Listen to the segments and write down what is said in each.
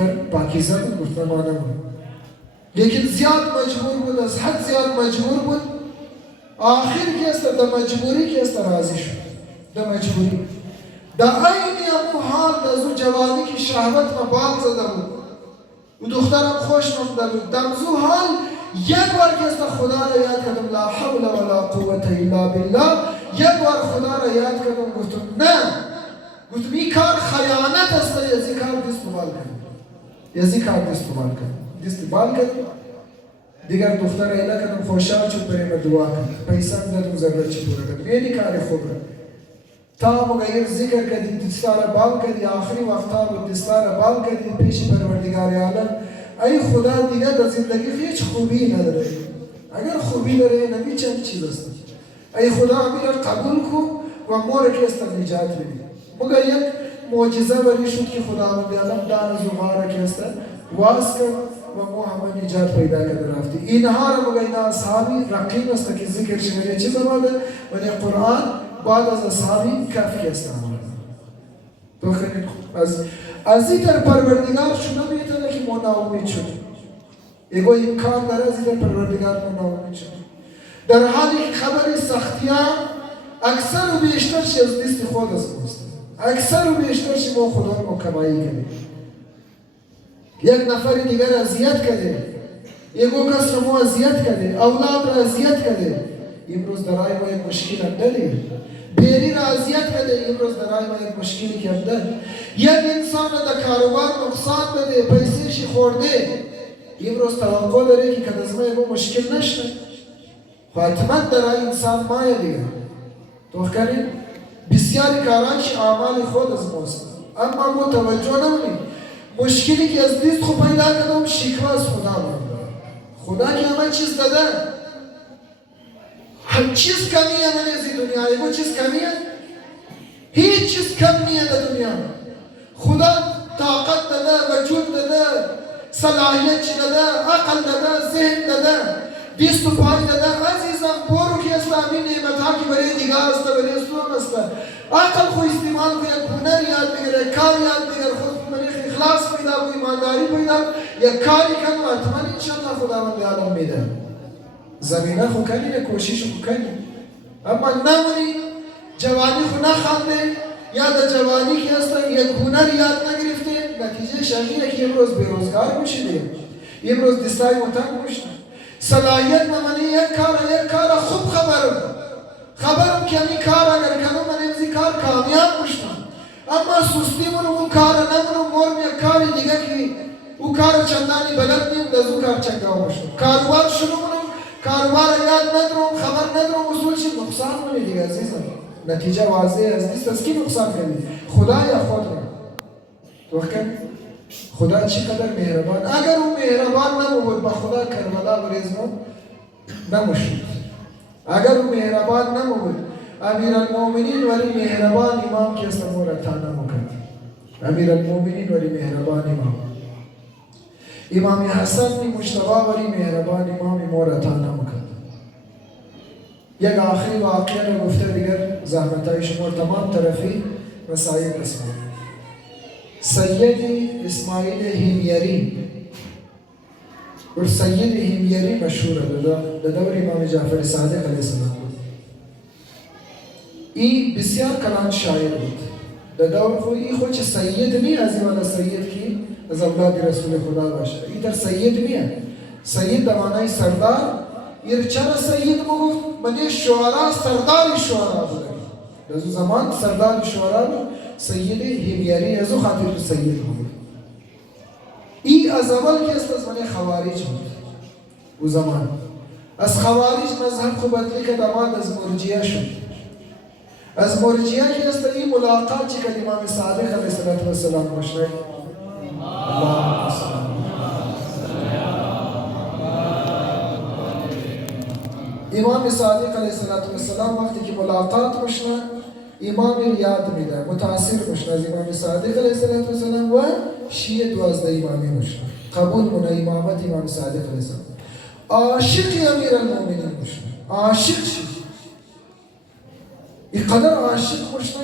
دختر پاکیزه بود مسلمانه بود لیکن زیاد مجبور بود از حد زیاد مجبور بود آخر که است در مجبوری که است راضی شد در مجبوری در عین امو حال از اون جوانی که شهوت ما بال زده بود و دخترم خوش مفته بود دمزو حال یک بار که است خدا را یاد کردم لا حول ولا قوة الا بالله یک بار خدا را یاد کردم گفتم نه گفتم این کار خیانت است یزی کار دست بال کرد یزی کار دست بال کرد دست بال کرد دیگر دختر ایلا کردم خوشحال شد برای من دعا کرد پیسه دادم ضرورت چی پورا کرد یعنی کار خوب کرد تا مغیر ذکر کردی دستار بال کردی آخری وقتا بود دستار بال کردی پیش پروردگار عالم ای خدا دیگر در زندگی هیچ خوبی نداره اگر خوبی داره نبی چند چیز است ای خدا امیر قبول کو و مور که است نجات بدی مگر یک معجزه ولی شد که خداوند عالم دان زغار که است واس کرد و مو همه نجات پیدا کرده رفتی اینها را مگر اینا اصحابی رقیب است که ذکر شده چیز آمده و قرآن بعد از اصحابی کافی است آمده تو خیلی از این در پروردگار شما میتونه که ما ناامید شد اگه امکان داره از این در پروردگار ما ناامید شد در حالی که خبر سختیان اکثر و بیشتر شی از دست خود از ماست اکثر و بیشتر شی ما خدا رو کمایی کنیم یک نفر دیگر اذیت کرده یکو کس رو ما اذیت کرده اولاد رو اذیت کرده امروز درای ما یک مشکل انداره بیری را اذیت کرده امروز درای ما یک مشکلی که اندر یک انسان در کاروبار نقصان بده پیسیشی خورده امروز توقع داره که کدازمه یک مشکل نشده حتما درای انسان مایه دیگه تو کنیم بسیاری کارانش اعمال خود از ماست اما ما توجه نمونیم مشکلی که از دست خود پیدا کردم شکوه از خدا بود خدا که همه چیز داده هر چیز کمیه من از دنیا ایگو چیز کمیه هیچ چیز کم نیه در دنیا خدا طاقت داده وجود داده صلاحیت داده عقل داده ذهن داده دست و پای داده عزیزم برو که اسلامی نعمت ها که برای دیگر است برای اسلام است عقل خو استعمال کو یک هنر یاد بگیره کار یاد بگیره خود منیخ اخلاص پیدا کو ایمانداری پیدا یک کاری کن و حتما انشاءالله خداوند عالم میده زمینه خو کنی یا کوشش خو کنی اما نمونی جوانی خو نخوانده یا در جوانی که هستن یک هنر یاد نگرفته نتیجه شمینه که امروز بیروزگار میشیده امروز دستای متنگ میشده صلاحیت نمانی یک کار خوب خبرم که این کار اگر کنم من این کار کامیاب میشم اما سستی منو اون کار نمونم مرم یک کاری دیگه که او کار چندانی بلد نیم دزو کار چنگاه میشم کاروبار شروع منم کاروبار یاد ندارم خبر ندارم اصول چی نقصان منی دیگه عزیزم نتیجه واضح است از کی نقصان کنی خدا یا خود را تو خدا چقدر مهربان اگر اون مهربان نبود با خدا کربلا بریزم نموشید اگر اون مهربان نبود امیر المؤمنین ولی مهربان امام که است مورتا نمکد امیر المؤمنین ولی مهربان امام حسن مجتبی ولی مهربان امام مورتا نمکد یک آخری واقعه رو گفته دیگر زحمتای شما تمام طرفی مسائل اسماعیل سید اسماعیل هیمیری اور سید هیمیری مشهور در دور امام جعفر صادق علیه السلام ای بسیار کلان شاعر بود در دور خود ای خود چه سید نی از این سید کی از اولاد رسول خدا باشه ای در سید نیه سید در معنی سردار ای چرا سید مگفت منی شعرا سردار شعرا بود در زمان سردار شعرا بود سید هیمیری از او خاطر سید بود ای از اول که است از من خوارج بود او زمان از خوارج مذهب خو بدلی که دماد از مرجیه شد از مرجیه که است این ملاقات چی که امام صادق علیه السلام مشرک امام صادق علیه السلام وقتی که ملاقات مشنه امام یاد میده متاثر مشنه از امام صادق علیه السلام و شیعه 12 امامی مشنه قبول من امامت امام صادق علیه السلام عاشق امیر المؤمنین مشنه عاشق شد اینقدر عاشق مشنه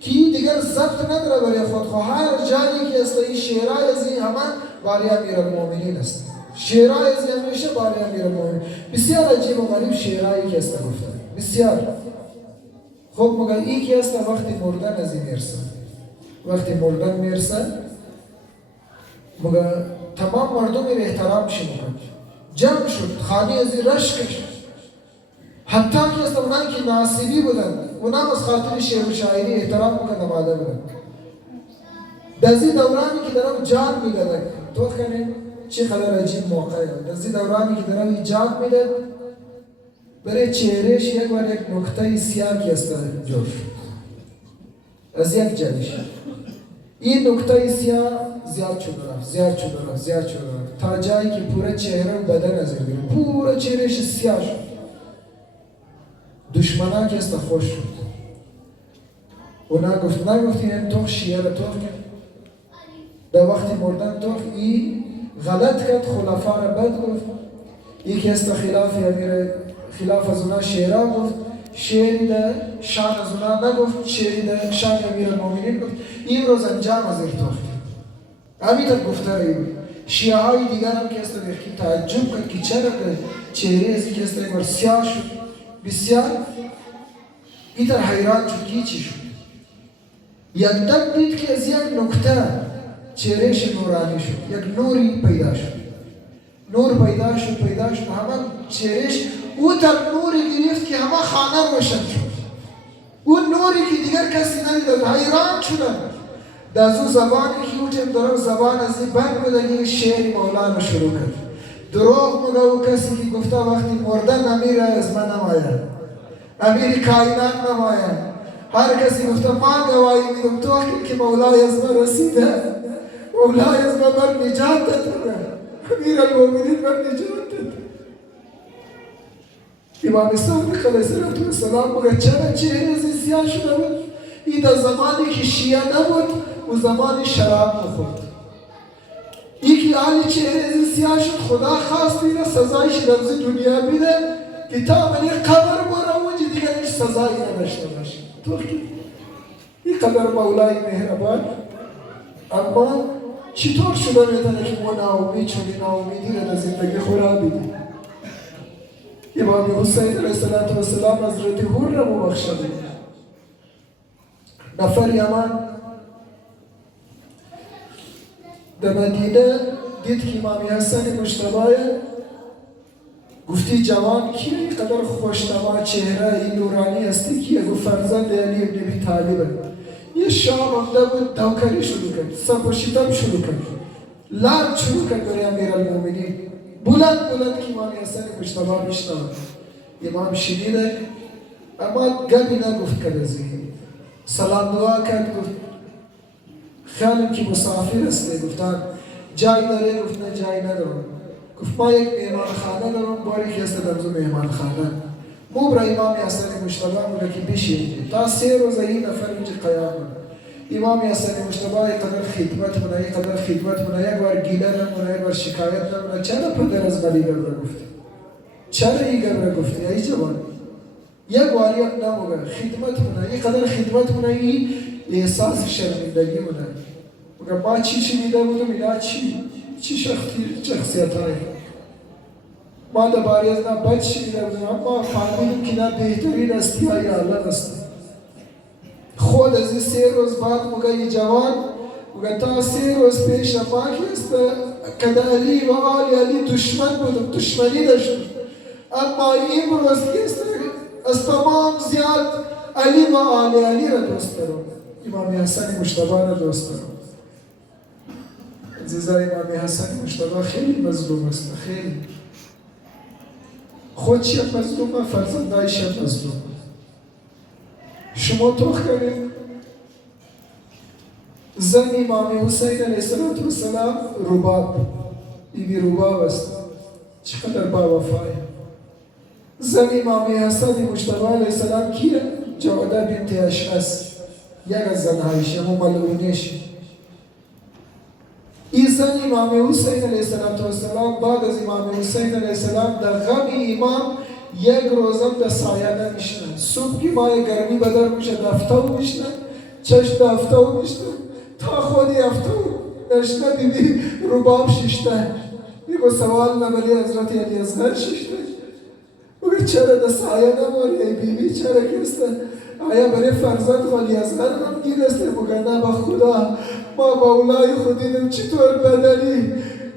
کی دیگر ضبط نداره برای خود هر جایی که است این شعرهای از این همه برای امیرالمومنین است. شعرهای از این همیشه برای امیرالمومنین. بسیار عجیب و غریب شعرهایی که است گفتن بسیار. خب مگر این که است وقتی مردن از این میرسن، وقتی مردن میرسن مگر تمام مردم این احترام شدن، جمع شد، خانه از این رشکش، حتی که است اونایی که ناصبی بودن اونا از خاطر شعر و شاعری احترام میکنن نماده بودن. دزی دورانی که درم جان میدادن تو کنه چه قدر عجیب موقعی. دزی دورانی که درم جان میداد برای چهرهش یک بار یک نقطه سیاه که است جور از یک جایش این نقطه سیاه زیاد شده رفت تا جایی که پورا چهره و بدن از این پورا چهرهش سیاه شد. دشمنان که است خوش شد. اونا نگفتی این توخ شیعه را توخ کرد در وقتی مردن توخ ای غلط کرد خلفا را بد گفت. ای که است خلاف از اونا شعرها گفت، شعری در شان از اونا نگفت، شعری در شان امیرالمومنین گفت. این روز انجام از این توخ کرد. همین در گفته رایی بود. شیعه های دیگر هم که است بخی تعجب کرد که چرا چهره ازی که است ایمار سیاه شد بسیار. ایتر حیران شد که چی شد. یک دم دید که از یک نکته چهرهش نورانی شد، یک نوری پیدا شد. نور پیدا شد همه چهرهش او تر نوری گرفت که همه خانه روشن شد. اون نوری که دیگر کسی ندیدند حیران شدن. در از زبانی که او چند دارم زبان از این بند بودن یک شعر مولانا شروع کرد. دروغ مگه او کسی که گفته وقتی مردن امیر از من نماید، امیر کائنات نماید. هر کسی گفته ما گواهی میدم تو که مولای از من رسیده، مولای از من بر نجات داده، امیرالمومنین بر نجات داده. امام صادق علیه السلام مگه چرا چهره از این سیاه شده بود؟ این در زمانی که شیعه نبود و زمانی شراب نخورد. این که آلی چهره از این سیاه شد خدا خواست اینه سزایش در دنیا بیده که تا منی قبر برا اونجا دیگر هیچ سزایی نداشته باشه. این قدر مولای مهربان. اما چطور شده میتونه که ما ناامید شدی ناامیدی را در زندگی خورا بیدیم. امام حسین علیه السلام حضرت حور را مبخشده. نفر یمن در مدینه دید که امام حسن مجتبی گفتی جوان کیه این قدر خوشنما چهره این نورانی هستی کیه؟ گفت فرزند علی ابن ابی طالب. یه شام آمده بود دوکاری شروع کرد، سب و شتم شروع کرد، لرد شروع کرد برای امیرالمومنین. بلند که امام حسن مجتبی میشنود. امام شنیده اما گلی نگفت کرد از این. سلام دعا کرد گفت خیالم که مسافر هسته. گفتن جای داره؟ گفت نه جای ندارم. گفت ما یک مهمان خانه دارم باری که است در زو مهمان خانه. مو برای امام حسن مجتبی مولا که بشید تا 3 روز این نفر اینجا قیام بود. امام حسن مجتبی قدر خدمت مونه یک بار گیله نمونه یک بار شکایت نمونه. چرا پدر از ملی گبره گفتی؟ چرا این گبره گفتی؟ ای جوان یک باری هم نمونه خدمت مونه. یک قدر خدمت مونه این احساس شرمندگی مونه. مگه ما چی شنیده بودم اینا چی شخصیت های ما در باری از نه بد شنیده بودم اما فهمیدیم که نه بهترین هستی های الله هستی. خود از این 3 روز بعد مگه یه جوان مگه تا 3 روز پیش باقی است که علی و آل علی دشمن بودم دشمنی داشتم اما این روز که است از تمام زیاد علی و آل علی را دوست دارم. امام حسن مجتبی را دوست دارم. عزیزای امام حسن مجتبی خیلی مظلوم است. خیلی خودش هم مظلومه فرزندایش هم مظلومه. شما توخ کنید زن امام حسین علیه السلام رباب بیبی رباب است. چقدر با وفای. زن امام حسن مجتبی علیه السلام کیه؟ جعده بنت اشعث یک از زنهایش همون ملعونش. این زن امام حسین علیه السلام بعد از امام حسین علیه السلام در غم امام یک روزم در سایه نمیشنه. صبح که ماه گرمی بدر میشه دفتر میشنه چشم افتاو میشته تا خودی افتاو نشته بیبی رباب ششته میگو سوال نبلی حضرت علی اصغر ششته بگه چرا دست آیا نماری ای بیبی چرا کسته آیا برای فرزند ولی اصغر نمگیر است بگه نه با خدا ما مولای خودینم چطور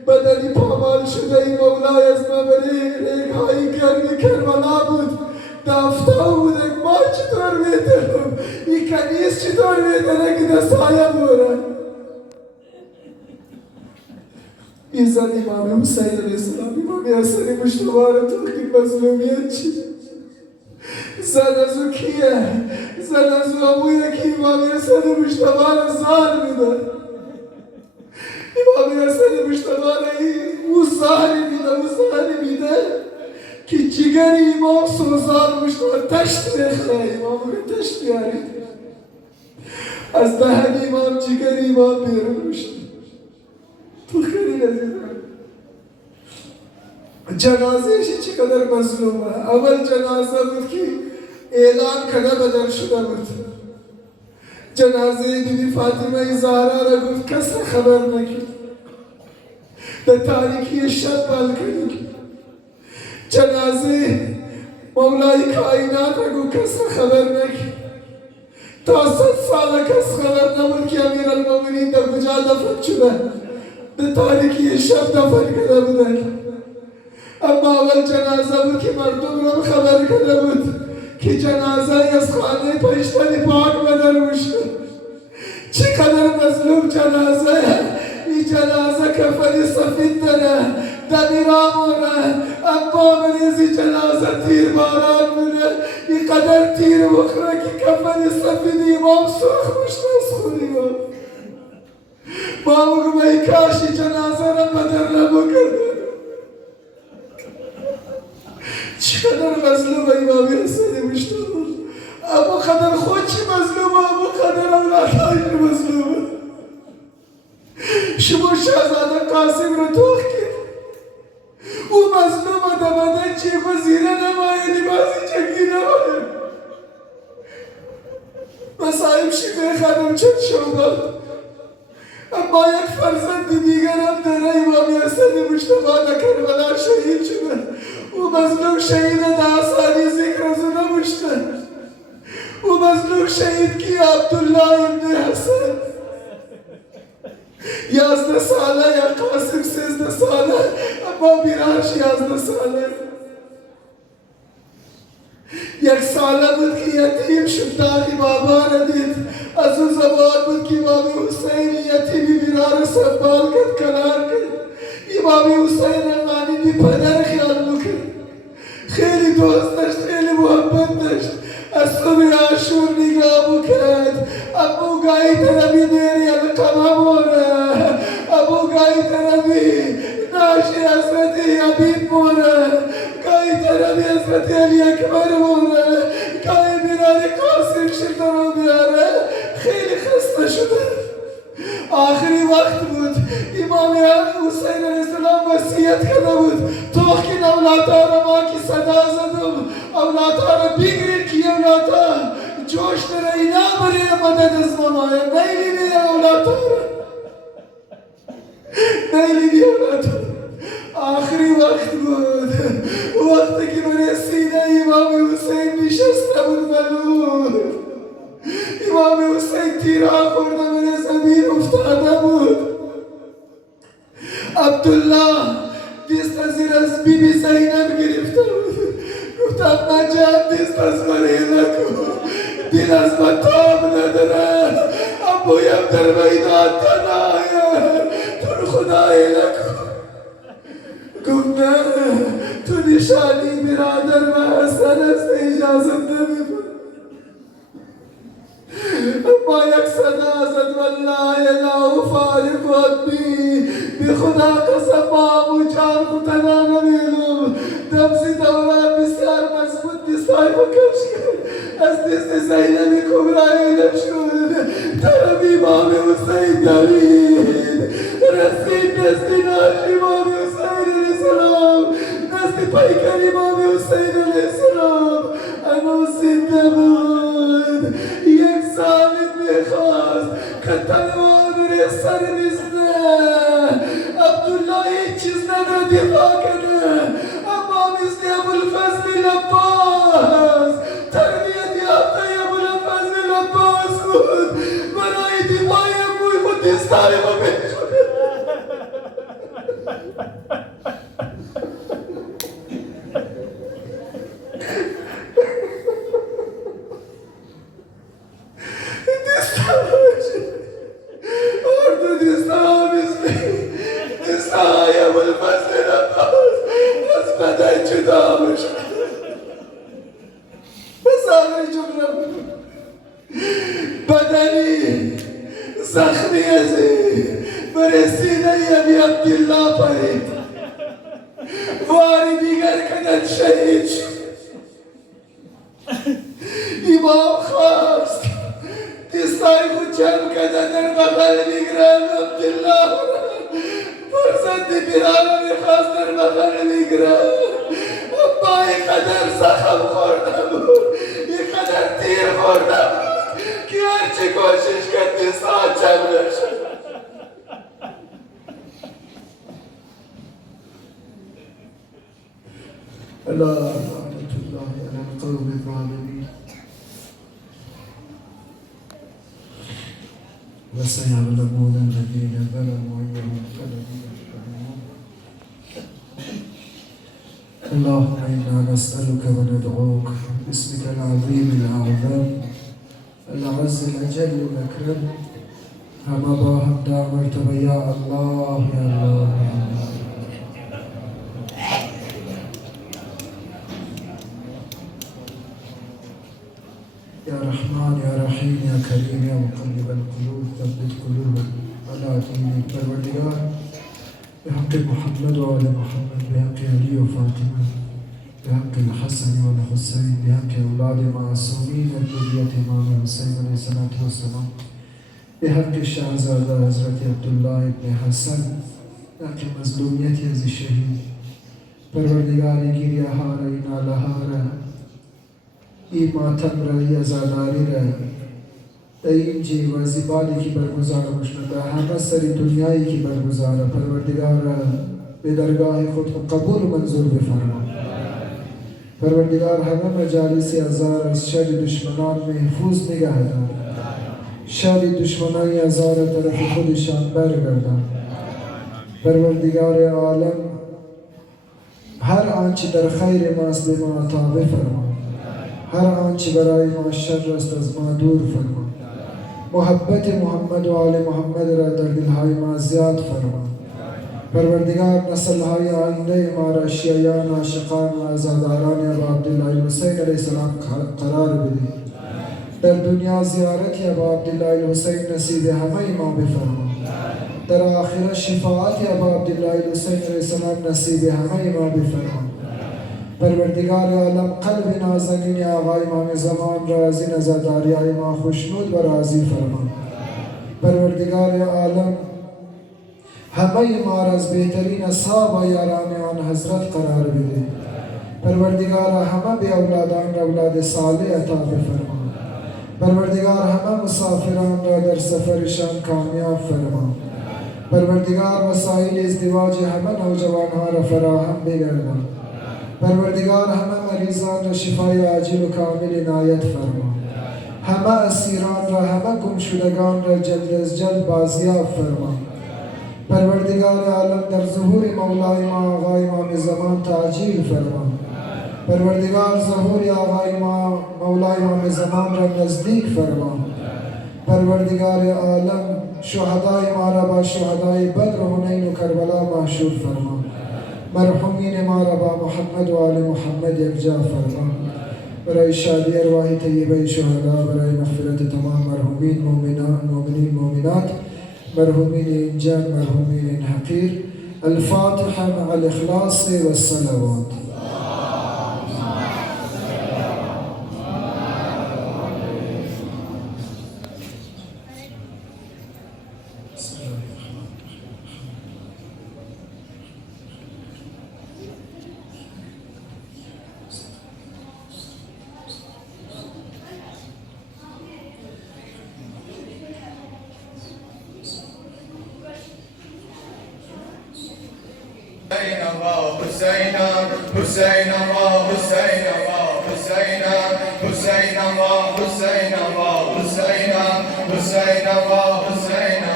بدلی پامال شده این مولای از ما برای ریگ هایی گرمی کربلا بود دفتا بود ما چطور میترم این کنیز چطور میتره که دست آیا بوره این زن امام حسین علیه السلام امام حسن مشتبه تو که مظلومیت چی زن از او کیه زن از او امویه که امام حسن مشتبه را زار میده امام حسن مشتبه را او زهری میده که جگر امام سوزان مشتبه تشت بخره امام رو تشت بیارید از دهن امام جگر امام بیرون مشتبه تو خیلی لذیذه جنازهش چقدر مظلومه اول جنازه بود که اعلان کنه بدر شده بود جنازه بیبی فاطمه زهرا را گفت کس را خبر نکرد در تاریکی شب بلکنی جنازه مولای کائنات را گفت کس را خبر نکرد تا 100 سال کس خبر نبود که امیر المومنین در کجا دفن شده در تاریکی شب دفن کرده بودن اما اول جنازه بود که مردم را خبر کرده بود که جنازه از خانه پشتن پاک بدر میشه چقدر مظلوم جنازه این جنازه کفن سفید داره دمیرا موره اما بریزی جنازه تیر باران بوده این قدر تیر بخوره که کفن سفید امام سرخ مشته از خونی ما بگم ای کاشی جنازه را بدر نبو کرده چقدر مظلوم امام حسن مشتبه اما قدر خود چی مظلومه اما قدر اولادهایش مظلومه شما شهزاده قاسم رو توخ کرد او مظلومه در بدن چی وزیره نمایه لباسی جنگی نمایه مصائب شیبه خانم چند شما اما یک فرزند دیگر هم داره امام حسن مشتبه در کربلا شهید شده او مظلوم شهید در آسانی ذکر از او نمشته او مظلوم شهید کی عبدالله ابن حسن 11 ساله یا قاسم 13 ساله اما بیراش 11 ساله یک ساله بود که یتیم شد داغی بابا را دید از اون زمان بود که امام حسین یتیمی بیرا را سنبال کرد کنار کرد امام حسین رمانی بی پدر خیال بکرد خیلی دوست داشت خیلی محبت داشت از صبح عاشور نگاه بکرد ابو گاهی طرفی دیری القمه موره ابو گاهی طرفی ناشی حضرت حبیب موره گاهی طرفی حضرت علی اکبر موره گاهی میرانی قاسم شده رو بیاره خیلی خسته شده آخری وقت بود امام حسین علیه السلام وصیت کرده بود توخین اولادها را ما که صدا زدم اولادها را بگیرید که اولادها جوش در اینا برای مدد از ممایه نیلینی اولادها را نیلینی اولادها آخری وقت بود وقتی که برای سینه امام حسین نشسته بود ملول امام حسین تیرها خورده برای زمین افتاده بود عبدالله دست زیر از بیبی زینب گرفته بود گفتم نجات دست از منه نکن دل از من تاب نداره ابویم در میدان تنایه تو خدای نکن گفت نه تو نشانی برادر و حسن است اجازه نمیدون اما یک صدا زد والله لا فارق عدمی بی خدا قسم با ابو جان خودنا نمیلم دمسی دوران بسیار مضبوط دستای بکش کرد از دست زینب کبرای نشد طرف امام حسین دوید رسید دست ناش امام حسین علیه السلام دست پیکر امام حسین علیه السلام اما زنده بود یک ثابت میخواد دفاع کنه، اما مثل ابوالفضل العباس تربیت یافته ابوالفضل العباس بود، برای دفاع اموی خود دستای ما بشونه. بدنی زخمی ازی برسیده ابی عبدالله پرید، واری دیگر کند شهید شد. امام خواست دستای خود جمع کده در بغل بگیرم عبدالله، فرزند پیرانه میخواست در بغل بگیرم، اما این قدر زخم خورده بود، این قدر تیر خورده بود که هرچه کوشش کرد دستها جمع نشد. الا لعنة الله على القوم الظالمين وسيعلمون الذين ظلموا أي منقلب يفعلون. اللهم إنا نسألك وندعوك باسمك العظيم الأعظم الأعز الأجل الأكرم، همه با هم مرتبه یا الله یا الله یا الله. يا رحمن يا رحيم يا كريم يا مقلب القلوب ثبت قلوبنا على دينك. پروردگار بحق محمد وآل محمد، بحق علي وفاطمة، بحق الحسن والحسين، بحق أولاد معصومين ذرية إمام الحسين عليه الصلاة والسلام، بحق الشهزادة حضرت عبد الله بن حسن، بحق مظلومیت از شهید. پروردگاری گیری هاره این نالهاره ای ماتم رای ازاداری رای در این جی و زیبالی که برگزار مشنده همه سری دنیایی که برگزاره. پروردگار به درگاه خود قبول و منظور بفرما. پروردگار همه مجالس ازار از شر دشمنان محفوظ نگه دار، شر دشمنان ازار طرف خودشان برگردان. پروردگار عالم هر آنچه در خیر ماست به ما عطا بفرما، هر آنچه برای ما شر است از ما دور فرما. محبت محمد و آل محمد را در دلهای ما زیاد فرما. پروردگار نسلهای آینده ما را شیعیان، عاشقان و عزاداران ابا عبدالله الحسین علیه السلام قرار بده. در دنیا زیارت ابا عبدالله الحسین نصیب همه ما بفرما. در آخرت شفاعت ابا عبدالله الحسین علیه السلام نصیب همه ما بفرما. پروردگار عالم قلب نازنین آقای امام زمان را از این عزاداری ما خوشنود و راضی فرما. پروردگار عالم همه ما را از بهترین اصحاب و یاران آن حضرت قرار بده. پروردگار همه به اولادان را اولاد صالح عطا بفرما. پروردگار همه مسافران را در سفرشان کامیاب فرما. پروردگار وسایل ازدواج همه نوجوانها را فراهم بگردان. پروردگار همه مریضان را شفای عاجل و کامل عنایت فرما. همه اسیران را، همه گمشدگان را جلد از جلد بازیاب فرما. پروردگار عالم در ظهور مولای ما آقای امام زمان تعجیل فرما. پروردگار ظهور آقای ما مولای امام زمان را نزدیک فرما. پروردگار عالم شهدای ما را با شهدای بدر و حنین و کربلا محشور فرما. مرحومین ما را با محمد و آل محمد یکجا فرما. برای شادی ارواح طیبه شهدا، برای مغفرت تمام مرحومین مؤمنین مؤمنات، مرحومین این جمع، مرحومین این حقیر. الفاتحه مع الاخلاص والصلوات. بين حسينا حسينا حسينا حسينا حسينا حسينا حسينا حسينا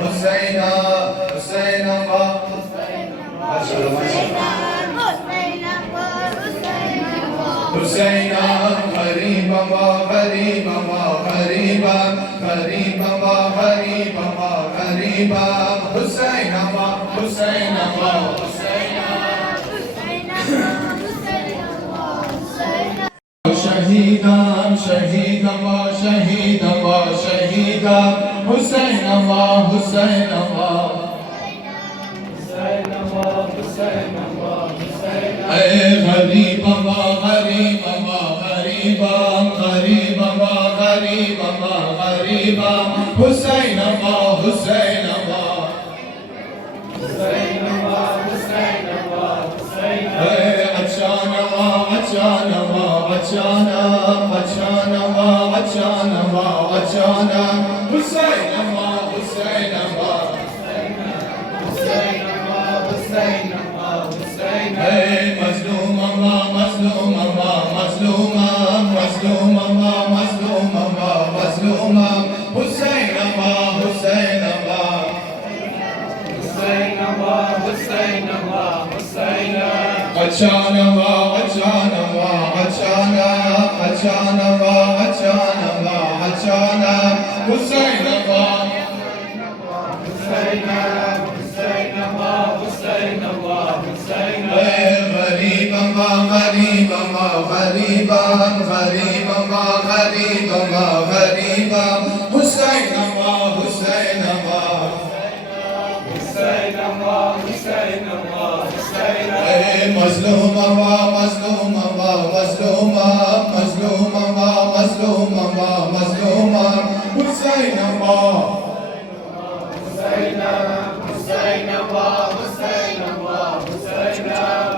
حسينا حسينا حسينا قريبا قريبا قريبا قريبا قريبا قريبا حسينا حسينا شهيدا شهيدا شهيدا شهيدا حسينا حسينا غريبا غريبا غريبا غريبا غريبا غريبا حسينا حسينا عطشانا عطشانا عطشانا عطشانا عطشانا عطشانا حسينا حسينا مظلوما مظلوما مظلوما مظلوما مظلوما مظلوما حسينا حسينا عطشانا عطشانا عطشانا عطشانا عطشانا عطشانا حسينا غريبا غريبا غريبا غريبا غريبا غريبا حسينا حسينا مظلوما مظلوما مظلوما مظلوما مظلوما مظلوما حسينا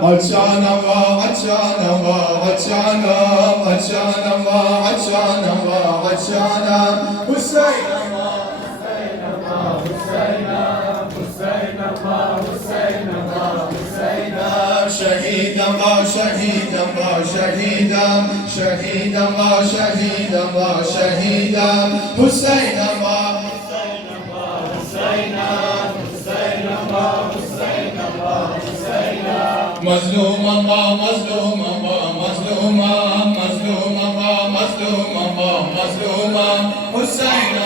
عطشانا عطشانا عطشانا عطشانا عطشانا عطشانا حسينا شهيدا شهيدا شهيدا شهيدا شهيدا شهيدا حسينا مظلوما مظلوما مظلوما مظلوما مظلوما مظلوما حسينا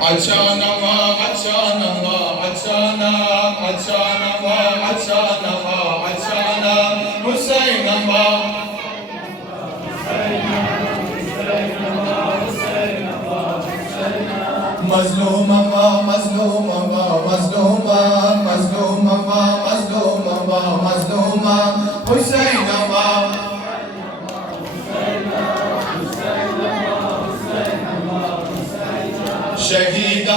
عطشانا عطشانا عطشانا عطشانا عطشانا عطشانا حسينا مظلوما مظلوما مظلوما مظلوما مظلوما مظلوما حسينا شهيدا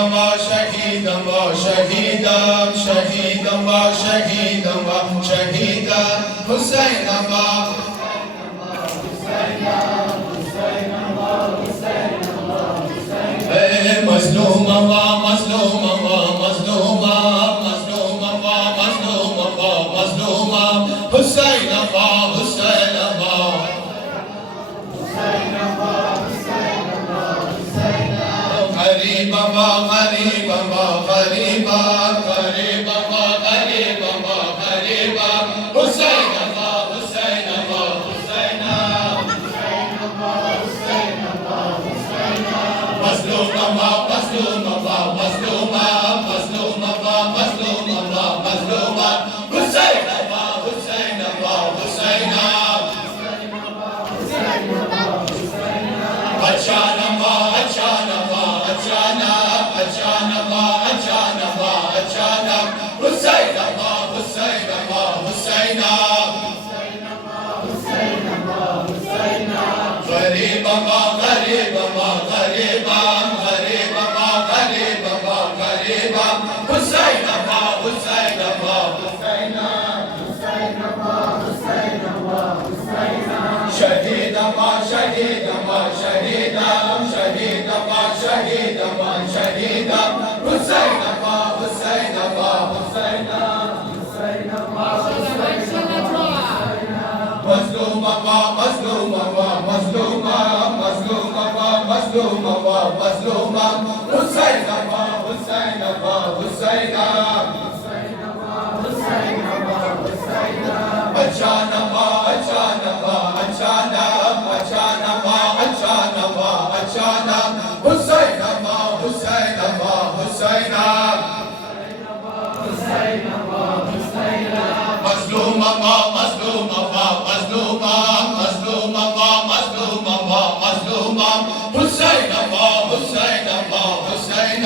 شهيدا شهيدا شهيدا شهيدا شهيدا حسينا مظلوما مظلوما مظلوما مظلوما مظلوما مظلوما حسينا حسينا غريبا غريبا غريبا غريبا غريبا غريبا حسينا حسينا مظلوما مظلوما مظلوما مظلوما مظلوما مظلوما حسينا حسينا حسينا عطشانا عطشانا عطشانا عطشانا عطشانا عطشانا حسينا حسينا حسينا غريبا غريبا غريبا غريبا غريبا غريبا شهيدا شهيدا حسين حسين حسين مظلوما مظلوما مظلوما مظلوما مظلوما مظلوما حسين حسين حسين أجانب أجانب أجانب أجانب أجانب أجانب حسين حسين حسين مظلوما مظلوما مظلوما مظلوما مظلوما مظلوما حسين حسين حسين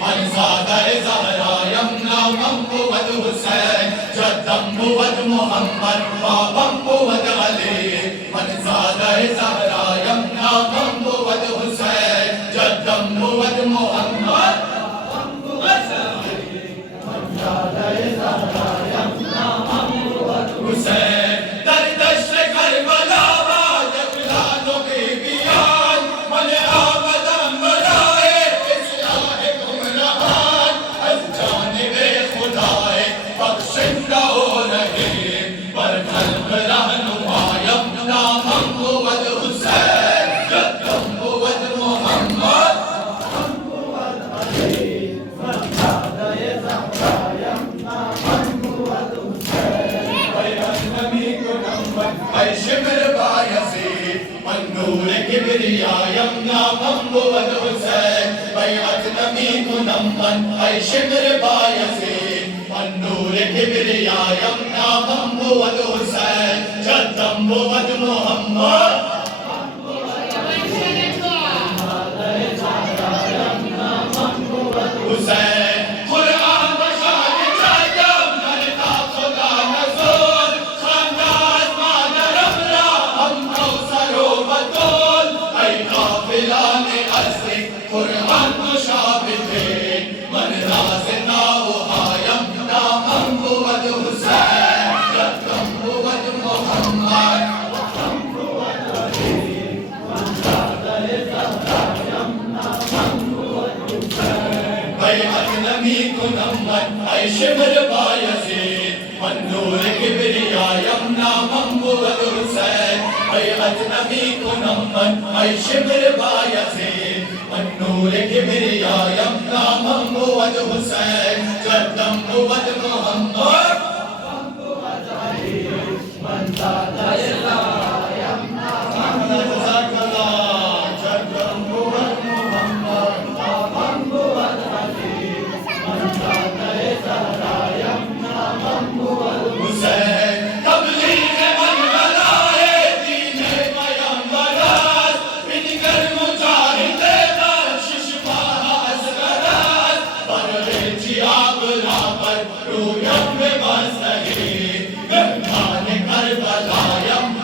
من زاد زهرا يمنع من بود حسين جدم بود محمد بابم بود علي من زاد زهرا يمنع من بود حسين جدم بود محمد حسين در دشت کربلا بعد بلاد و بیبیان من آمدم برای اصلاح گمراهان از جانب خدای بخشنده و رحیم بر قلب رهنمایم نامم بود حسین جدم بود محمد أي شمر بايزيد من نور كبرياء يمنع من بود حسين بيعت نميك نمن أي شمر بايزيد من نور كبرياء يمنع من بود حسين جدم بود محمد حسين قرآن بشار جدم نرتا خدا نزول خاندان ما نرمرا هم کوثر و بطول ای غافلان اصلی قرآن مشابهین من راز ناوهایم نامم بود حسین جدم بود محمد بیعت نمی کنم من ای شمر بایزید من نور کبریایم نامم بود حسین بیعت نمی کنم من ای شمر بایزید من نور کبریایم نامم بود حسین جدم بود محمد رویم به بستگی مهمان کربلایم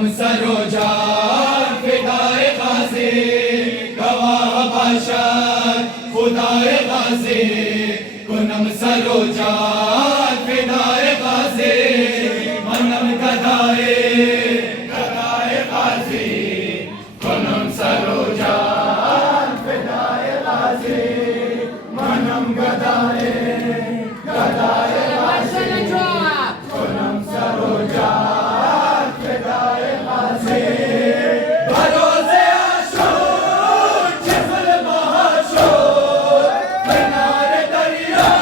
کنم سر و جان فدای غازی گواه باشد خدای غازی کنم سر و جان فدای غازی منم گدای غازی کنم سر و جان فدای غازی منم گدای غازی کنم سر و جان فدای غازی بروز عاشور چه ظلم ها شد کنار دریا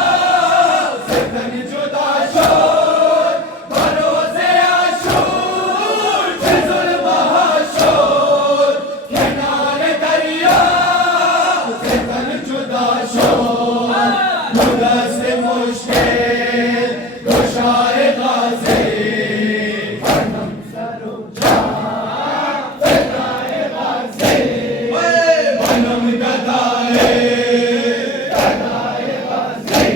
ز تن جدا شد بروز عاشور چه ظلم ها شد کنار دریا ز تن جدا شد دست مشکل گشای غازی کنم سر و جان فدای غازی منم گدای غازی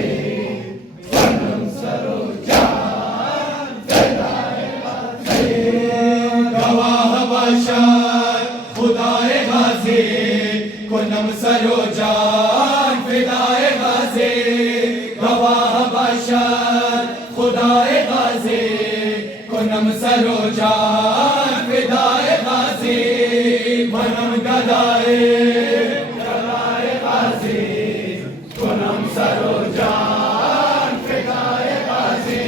کنم سر و جان فدای غازی گواه باشد خدای غازی کنم سر و جان فدای غازی گواه باشد خدای غازی کنم سر و جان فدای غازی منم گدای غازی کنم سر و جان فدای غازی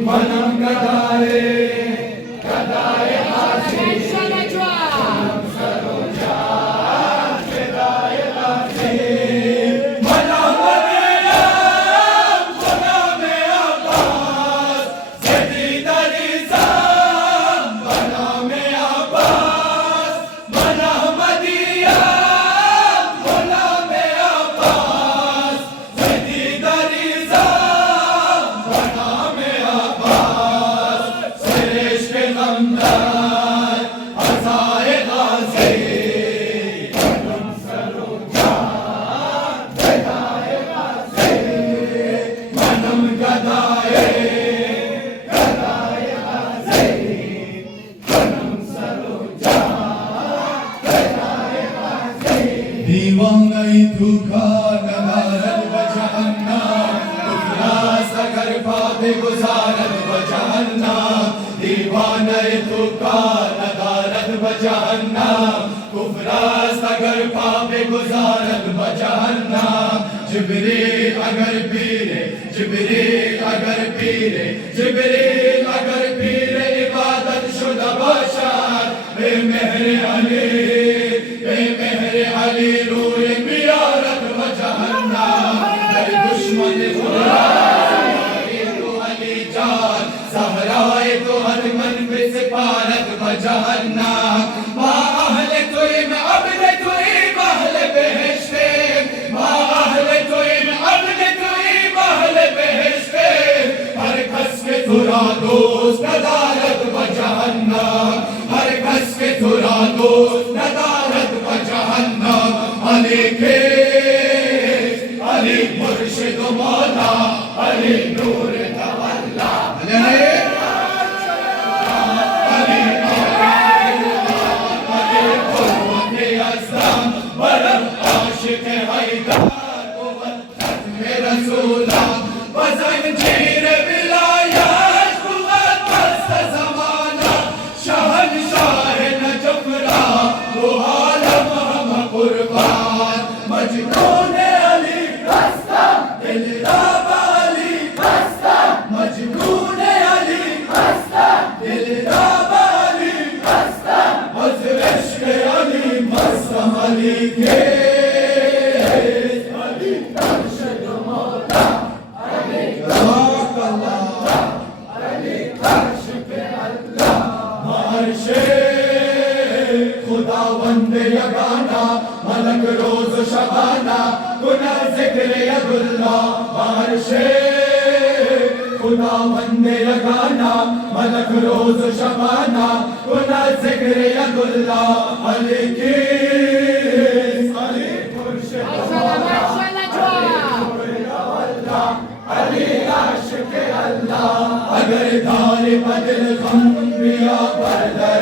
منم گدای غازی کنم سر و جان فدای غازی منم ولیم غلام عباس زدید علیزم غلام عباس من احمدیم غلام عباس زدید علیزم غلام عباس سرشک غمدان عزای غازی کنم سر و جان فدای غازی منم گدای غازی کنم سر و جان فدای غازی دیوانه تو کا ندارد و جهنم کفراست اگر پا بگذارد و جهنم دیوانه تو کا ندارد و جهنم کفراست اگر پا بگذارد و جهنم جبریل اگر پیره جبریل اگر پیره جبریل اگر پیره عبادت شده باشد به مهر علی به مهر علی روی میارد و جهنم در دشمن خدا تو علی جان زهرای تو حتمن به سپارت و جهنم ما اهل تویم عبد تویم اهل بهشتیم ما اهل تویم عبد تویم اهل بهشتیم هر کس که تو را دوست ندارد و جهنم هر کس که تو را دوست ندارد و جهنم علی که علی مرشد و مولا علی نور تولا علی قوت ازدم برم عاشق حیدر قوت ختم رسولم و زنجیر ولایت قوت بست زمانم شهنشاه نجف را رو عالم همه قربان مجنون علی هستم دلدار علی هستم مجنون علی هستم دلدار علی هستم از عشق علی مستم علی که علی مرشد و مولا علی رب الله علی عاشق الله عاشق خداوند یگانا ملک روز و شبانه گناه ذکر یدالله عاشق خداوند یگانا ملک روز و شبانه گناه ذکر یدالله علی کیست علی مرشد علی عاشق الله اگر داری بدل غم بیا بردر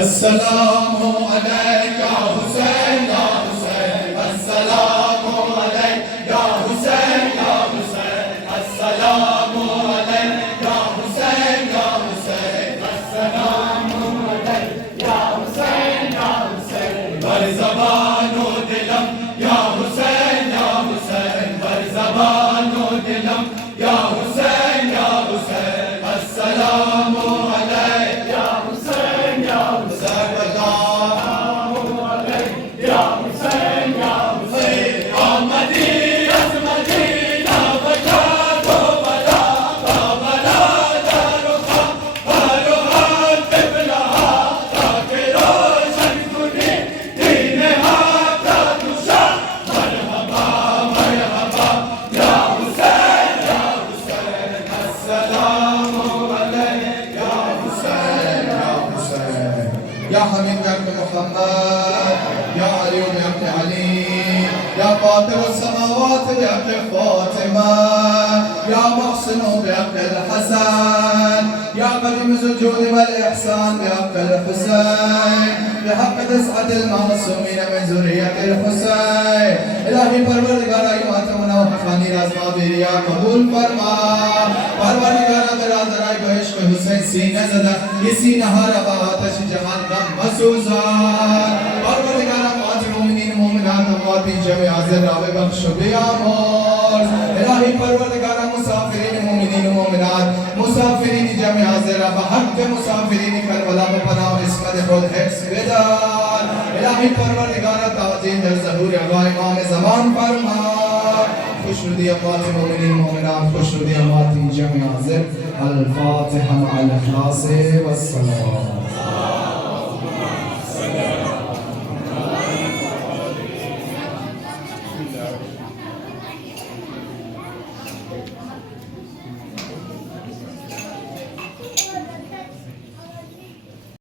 السلام عليك يا حسين يا حسين السلام عليك يا حسين يا حسين السلام عليك يا حسين يا حسين السلام عليك يا حسين يا حسين بر زبان و دلم يا حسين يا حسين بر زبان و دلم يا حسين يا حسين السلام عليك يا حسين يا حسين يا حبيب ابن محمد يا علي بن علي يا فاطر السماوات بابن فاطمة يا محسن بابن الحسن يا قديم الجود والإحسان بابن الحسين بحق تسعة المعصومين من ذرية الحسين إلهي پروردگار ایمانتمنا و حقانی رازما بیریا قبول فرما پروردگار برادرای به عشق حسین سینه زده یہ سینه ها را با آتش جهنم مسوزان پروردگار اموات مومنین مومنات اموات جمع حاضر را ببخش و بیامرز الهی پروردگار مسافرین مومنین مومنات مسافرین جمع حاضر را به حق مسافرین کربلا و پناه اسمت خود حفظ بدار الهی پروردگار تعظیم در ظهور اقوال امام زمان فرما خوش ردی اموات مومنین مومنات خوش ردی اموات جمع حاضر الفاتحة مع الإخلاص والصلاة